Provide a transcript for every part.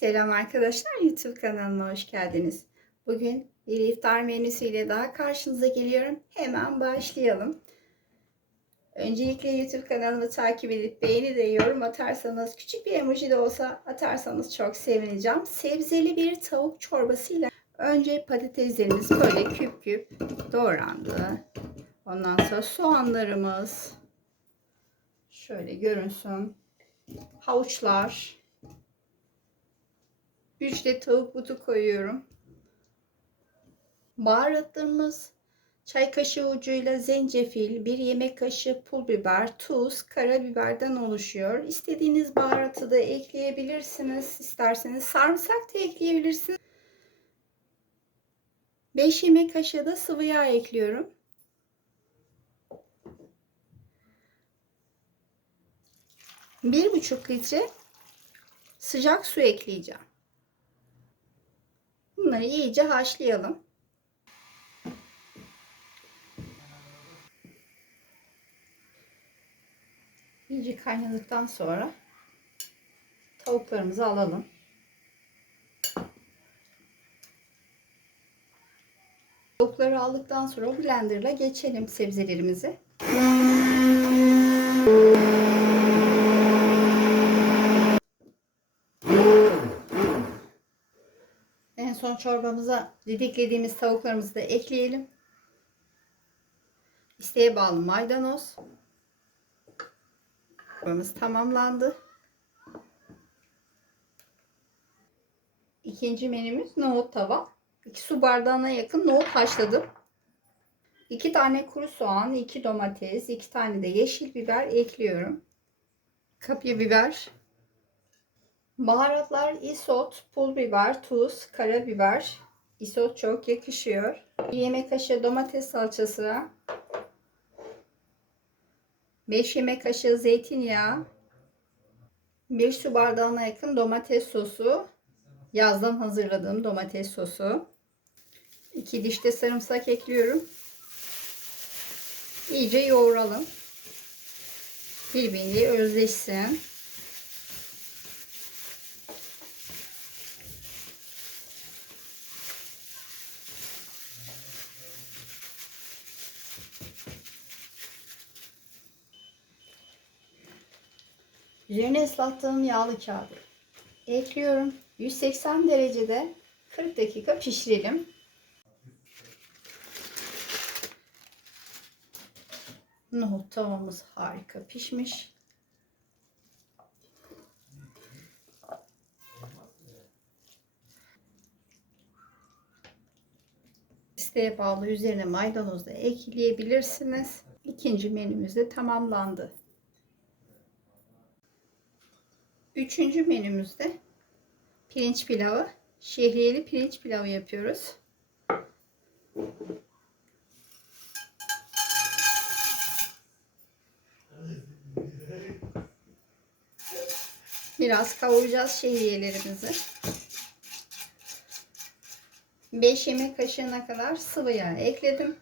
Selam arkadaşlar YouTube kanalıma hoş geldiniz. Bugün bir iftar menüsüyle daha karşınıza geliyorum. Hemen başlayalım. Öncelikle YouTube kanalımı takip edip beğeni de yorum atarsanız küçük bir emoji de olsa atarsanız çok sevineceğim. Sebzeli bir tavuk çorbasıyla önce patateslerimiz böyle küp küp doğrandı. Ondan sonra soğanlarımız şöyle görünsün. Havuçlar, 3 de tavuk butu koyuyorum. Baharatlarımız çay kaşığı ucuyla zencefil, 1 yemek kaşığı pul biber, tuz, karabiberden oluşuyor. İstediğiniz baharatı da ekleyebilirsiniz. İsterseniz sarımsak da ekleyebilirsiniz. 5 yemek kaşığı da sıvı yağ ekliyorum. Bir buçuk litre sıcak su ekleyeceğim. Bunları iyice haşlayalım. İyice kaynadıktan sonra tavuklarımızı alalım. Tavukları aldıktan sonra blenderla geçelim sebzelerimizi. En son çorbamıza didiklediğimiz tavuklarımızı da ekleyelim. İsteğe bağlı maydanoz. Çorbamız tamamlandı. İkinci menümüz nohut tava. 2 su bardağına yakın nohut haşladım. 2 tane kuru soğan, 2 domates, 2 tane de yeşil biber ekliyorum. Kapya biber, Baharatlar isot, pul biber, tuz, karabiber. Isot çok yakışıyor. Bir yemek kaşığı domates salçası. 5 yemek kaşığı zeytinyağı. 1 su bardağına yakın domates sosu. Yazdan hazırladığım domates sosu. 2 diş de sarımsak ekliyorum. İyice yoğuralım. Birbiriyle özleşsin. Üzerine ıslattığım yağlı kağıdı ekliyorum. 180 derecede 40 dakika pişirelim. Nohut tavamız harika pişmiş. İsteğe bağlı üzerine maydanoz da ekleyebilirsiniz. İkinci menümüz de tamamlandı. Üçüncü menümüzde pirinç pilavı. Şehriyeli pirinç pilavı yapıyoruz. Biraz kavuracağız şehriyelerimizi. 5 yemek kaşığına kadar sıvı yağ ekledim.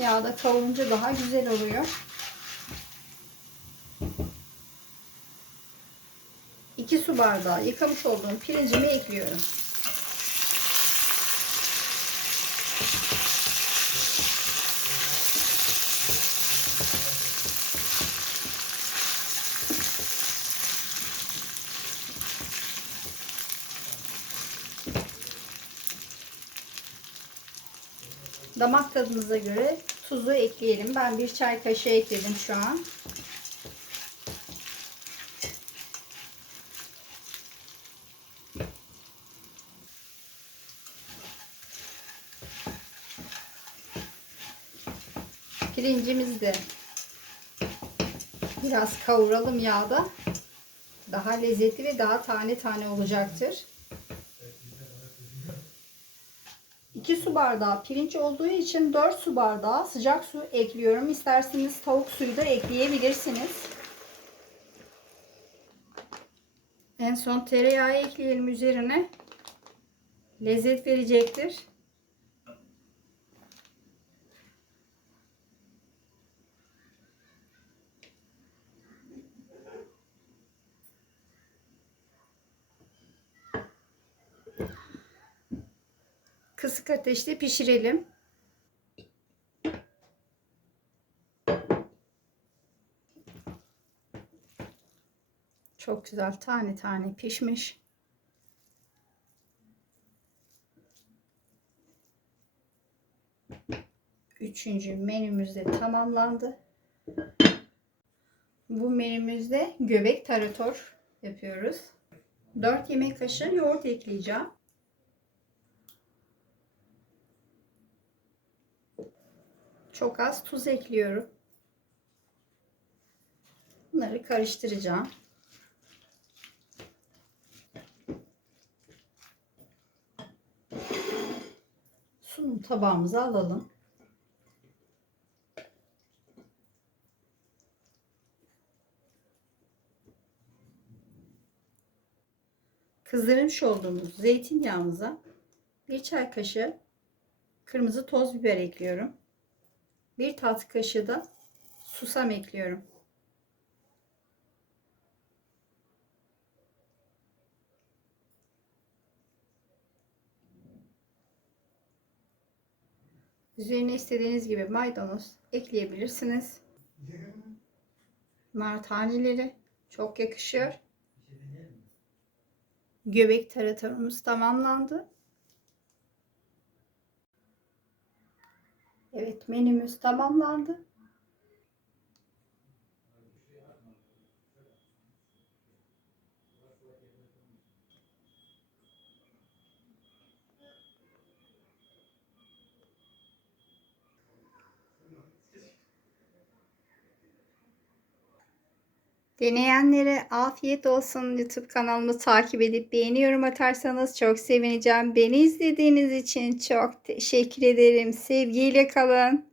Yağda kavurunca daha güzel oluyor. 2 su bardağı yıkamış olduğum pirincimi ekliyorum. Damak tadınıza göre tuzu ekleyelim. Ben bir çay kaşığı ekledim şu an. Pirincimizi de biraz kavuralım yağda. Daha lezzetli ve daha tane tane olacaktır. 2 su bardağı pirinç olduğu için 4 su bardağı sıcak su ekliyorum. İsterseniz tavuk suyu da ekleyebilirsiniz. En son tereyağı ekleyelim üzerine. Lezzet verecektir. Kısık ateşte pişirelim. Çok güzel tane tane pişmiş. Üçüncü menümüz de tamamlandı. Bu menümüzde göbek tarator yapıyoruz. 4 yemek kaşığı yoğurt ekleyeceğim. Çok az tuz ekliyorum. Bunları karıştıracağım. Sunum tabağımıza alalım. Kızdırmış olduğumuz zeytinyağımıza bir çay kaşığı kırmızı toz biber ekliyorum. Bir tatlı kaşığı da susam ekliyorum. Üzerine istediğiniz gibi maydanoz ekleyebilirsiniz. Nar çok yakışıyor. Göbek taratorumuz tamamlandı. Evet menümüz tamamlandı. Deneyenlere afiyet olsun. YouTube kanalımı takip edip beğeni yorum atarsanız çok sevineceğim. Beni izlediğiniz için çok teşekkür ederim. Sevgiyle kalın.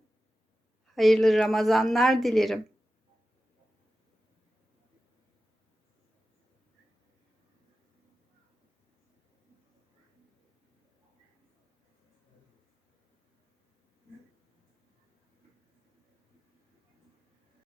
Hayırlı Ramazanlar dilerim.